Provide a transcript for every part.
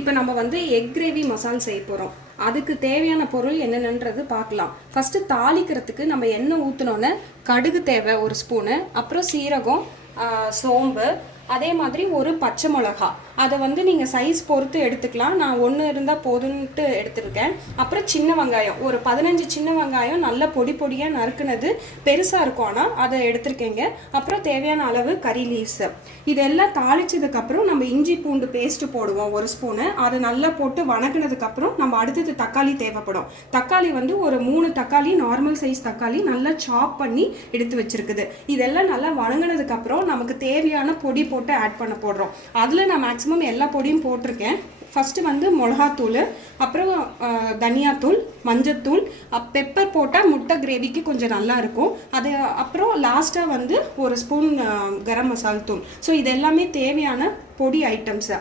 இப்போ நம்ம வந்து எக் கிரேவி மசால் செய்ய போகிறோம். அதுக்கு தேவையான பொருள் என்னென்னன்றது பார்க்கலாம். ஃபஸ்ட்டு தாளிக்கிறதுக்கு நம்ம எண்ணெய் ஊற்றினோன்னே கடுகு தேவை 1 ஸ்பூனு, அப்புறம் சீரகம், சோம்பு, அதே மாதிரி ஒரு பச்சை மிளகா. அதை வந்து நீங்கள் சைஸ் பொறுத்து எடுத்துக்கலாம். நான் 1 இருந்தால் போதுன்ட்டு எடுத்துருக்கேன். அப்புறம் சின்ன வெங்காயம் ஒரு 15 சின்ன வெங்காயம் நல்ல பொடி பொடியாக நறுக்குனது, பெருசாக இருக்கும் ஆனால் அதை எடுத்துருக்கேங்க. அப்புறம் தேவையான அளவு கறி லீவ்ஸு. இதெல்லாம் தாளிச்சதுக்கப்புறம் நம்ம இஞ்சி பூண்டு பேஸ்ட்டு போடுவோம் 1 ஸ்பூனு. அதை நல்லா போட்டு வணக்கினதுக்கப்புறம் நம்ம அடுத்தது தக்காளி தேவைப்படும். தக்காளி வந்து ஒரு 3 தக்காளி, நார்மல் சைஸ் தக்காளி நல்லா சாப் பண்ணி எடுத்து வச்சுருக்குது. இதெல்லாம் நல்லா வணங்கினதுக்கப்புறம் நமக்கு தேவையான பொடி போட்டு ஆட் பண்ண போடுறோம். அதில் நான் மேக்ஸிமம் எல்லா பொடியும் போட்டிருக்கேன். ஃபஸ்ட்டு வந்து மிளகாத்தூள், அப்புறம் தனியாத்தூள், மஞ்சத்தூள், பெப்பர் போட்டால் முட்டை கிரேவிக்கு கொஞ்சம் நல்லா இருக்கும். அது அப்புறம் லாஸ்ட்டாக வந்து 1 ஸ்பூன் கரம் மசால் தூள். ஸோ இது எல்லாமே தேவையான பொடி ஐட்டம்ஸு.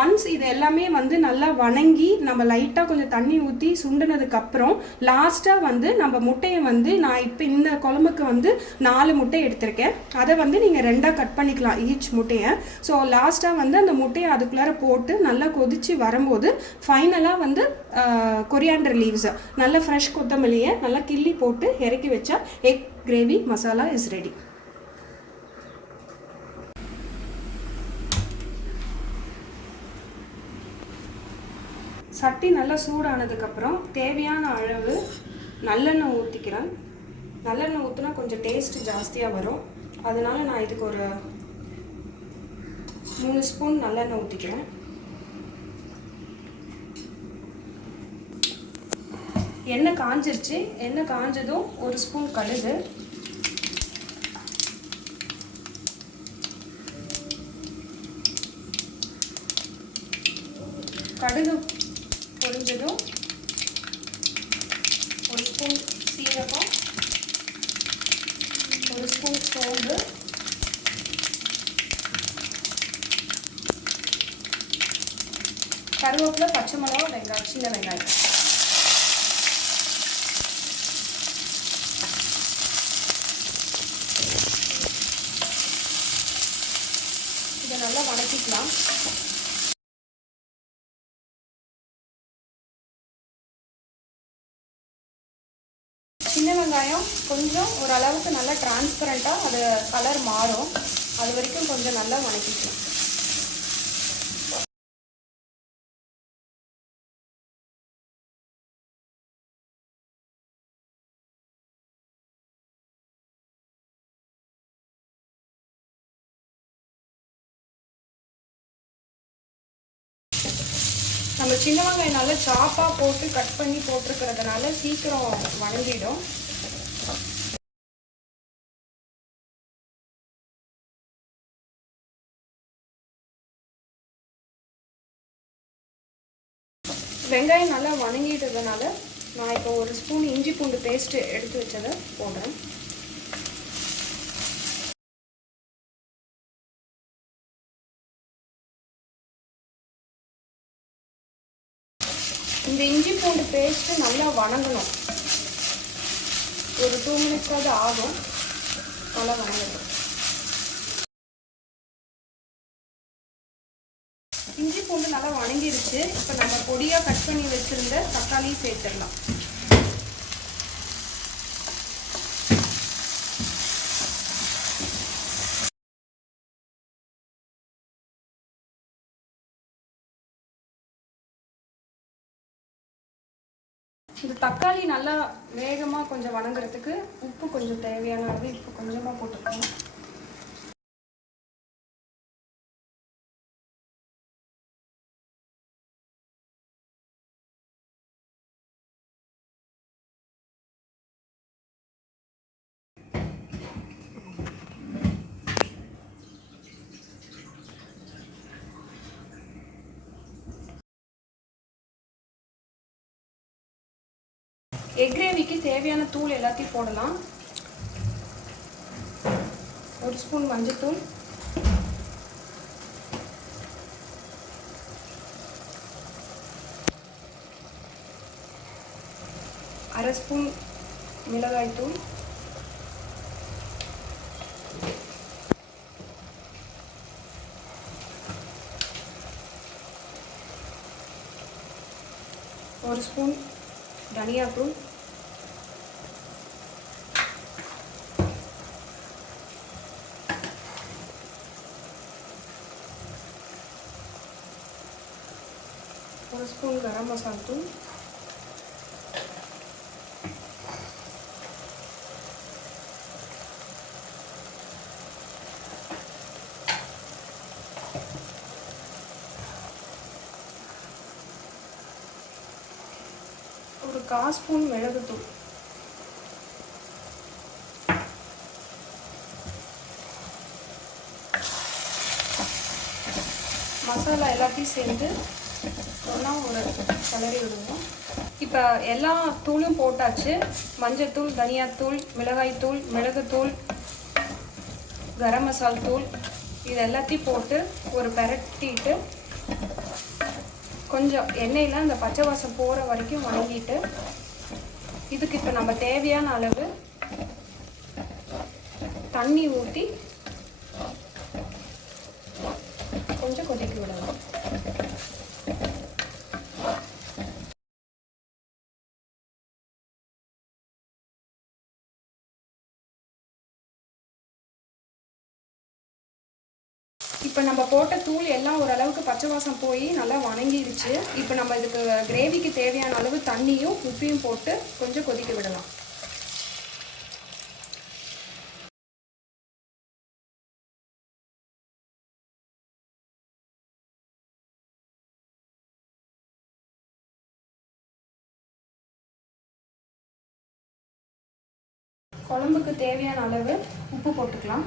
ஒன்ஸ் இது எல்லாமே வந்து நல்லா வணங்கி நம்ம லைட்டாக கொஞ்சம் தண்ணி ஊற்றி சுண்டினதுக்கப்புறம் லாஸ்ட்டாக வந்து நம்ம முட்டையை வந்து நான் இப்போ இந்த குழம்புக்கு வந்து 4 முட்டை எடுத்திருக்கேன். அதை வந்து நீங்கள் 2ஆக கட் பண்ணிக்கலாம் ஈச் முட்டையை. ஸோ லாஸ்ட்டாக வந்து அந்த முட்டையை அதுக்குள்ளார போட்டு நல்லா கொதித்து வரும்போது ஃபைனலாக வந்து கொரியாண்டர் லீவ்ஸு, நல்லா ஃப்ரெஷ் கொத்தமல்லியை நல்லா கிள்ளி போட்டு இறக்கி வச்சா egg gravy masala is ready. சட்டி நல்லா சூடானதுக்கப்புறம் தேவையான அளவு நல்லெண்ணெய் ஊற்றிக்கிறேன். நல்லெண்ணெய் ஊற்றினா கொஞ்சம் டேஸ்ட்டு ஜாஸ்தியாக வரும். அதனால் நான் இதுக்கு ஒரு 3 ஸ்பூன் நல்லெண்ணெய் ஊற்றிக்கிறேன். எண்ணெய் காஞ்சிருச்சு. எண்ணெய் காஞ்சதும் 1 ஸ்பூன் கடுகு, கடுகு பொரிஞ்சதும் 1 ஸ்பூன் சீரகம், 1 ஸ்பூன் சோம்பு, கருவேப்பிலை, பச்சை மிளகா, வெங்காயம், சின்ன வெங்காயம். இதை நல்லா வதக்கிக்கலாம். சின்ன வெங்காயம் கொஞ்சம் ஓரளவுக்கு நல்லா டிரான்ஸ்பரண்ட்டாக அது கலர் மாறும். அது வரைக்கும் கொஞ்சம் நல்லா வதக்கிக்கலாம். நம்ம சின்ன வெங்காயம் நல்லா சாப்பாக போட்டு கட் பண்ணி போட்டிருக்கிறதுனால சீக்கிரம் வதங்கிடும். வெங்காயம் நல்லா வதங்கிட்டதுனால நான் இப்போ 1 ஸ்பூன் இஞ்சி பூண்டு பேஸ்ட்டு எடுத்து வச்சதை போடுறேன். இந்த இஞ்சி பூண்டு பேஸ்ட்டு நல்லா வதங்கணும். ஒரு 2 மினிட்ஸாவது ஆகும். நல்லா வதங்கணும். இஞ்சி பூண்டு நல்லா வதங்கிருச்சு. இப்போ நம்ம பொடியாக கட் பண்ணி வச்சுருந்த தக்காளி சேர்த்துடலாம். இந்த தக்காளி நல்லா வேகமாக கொஞ்சம் வதங்குறதுக்கு உப்பு கொஞ்சம் தேவையான அளவு உப்பு கொஞ்சமாக போட்டுக்கலாம். எக் கிரேவிக்கு தேவையான தூள் எல்லாத்தையும் போடலாம். 1 ஸ்பூன் மஞ்சத்தூள், 1/2 ஸ்பூன் மிளகாய் தூள், 1 ஸ்பூன் தனியாத்தூள், 1 ஸ்பூன் கரம் மசாலா தூள், ஒரு 1/4 ஸ்பூன் மிளகுத்தூள், மசாலா எல்லாத்தையும் சேர்ந்து ஒன்றா ஒரு கிளறி விடுவோம். இப்போ எல்லா தூளும் போட்டாச்சு. மஞ்சத்தூள், தனியாத்தூள், மிளகாய்த்தூள், மிளகுத்தூள், கரம் மசாலா தூள் இது எல்லாத்தையும் போட்டு ஒரு பெரட்டிட்டு கொஞ்சம் எண்ணெயில் அந்த பச்சை வாசம் போகிற வரைக்கும் வணங்கிட்டு இதுக்கு இப்போ நம்ம தேவையான அளவு தண்ணி ஊற்றி கொஞ்சம் கொதிக்க விடலாம். இப்போ நம்ம போட்ட தூள் எல்லாம் ஓரளவுக்கு பச்சை வாசம் போய் நல்லா வணங்கிடுச்சு. இப்போ நம்ம இதுக்கு கிரேவிக்கு தேவையான அளவு தண்ணியும் உப்பையும் போட்டு கொஞ்சம் கொதிக்க விடலாம். குழம்புக்கு தேவையான அளவு உப்பு போட்டுக்கலாம்.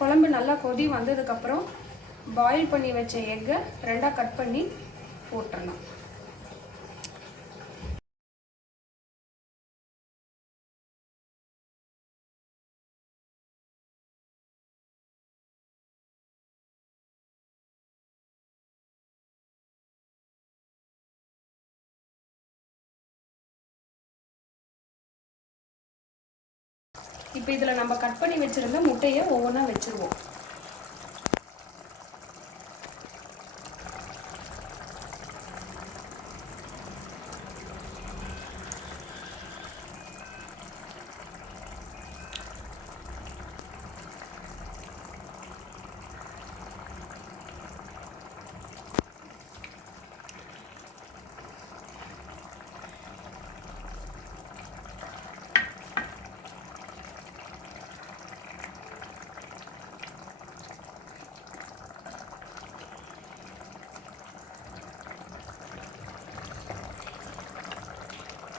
குழம்பு நல்லா கொதி வந்ததுக்கப்புறம் பாயில் பண்ணி வச்ச எக்கை 2ஆக கட் பண்ணி போட்டுடலாம். இப்போ இதில் நம்ம கட் பண்ணி வச்சுருந்த முட்டையை ஒவ்வொன்றா வச்சுருவோம்.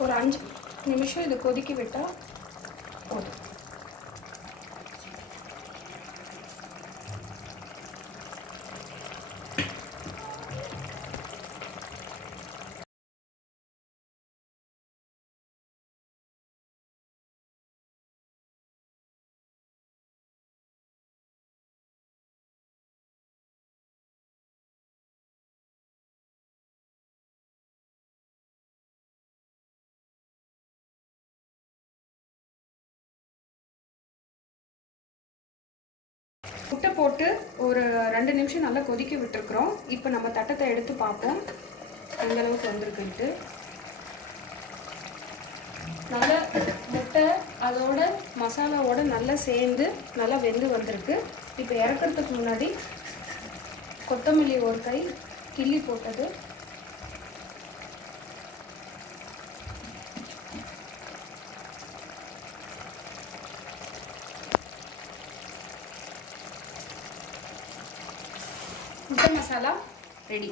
ஒரு 5 நிமிஷம் இது கொதிக்க விட்டால் போதும். முட்டை போட்டு ஒரு 2 நிமிஷம் நல்லா கொதிக்க விட்டுருக்குறோம். இப்போ நம்ம தட்டத்தை எடுத்து பார்ப்போம் எந்த அளவுக்கு வந்திருக்குன்ட்டு. நல்லா முட்டை அதோட மசாலாவோட நல்லா சேர்ந்து நல்லா வெந்து வந்திருக்கு. இப்போ இறக்கிறதுக்கு முன்னாடி கொத்தமல்லி ஒரு கை கிள்ளி போட்டது, முட்டை மசாலா ரெடி.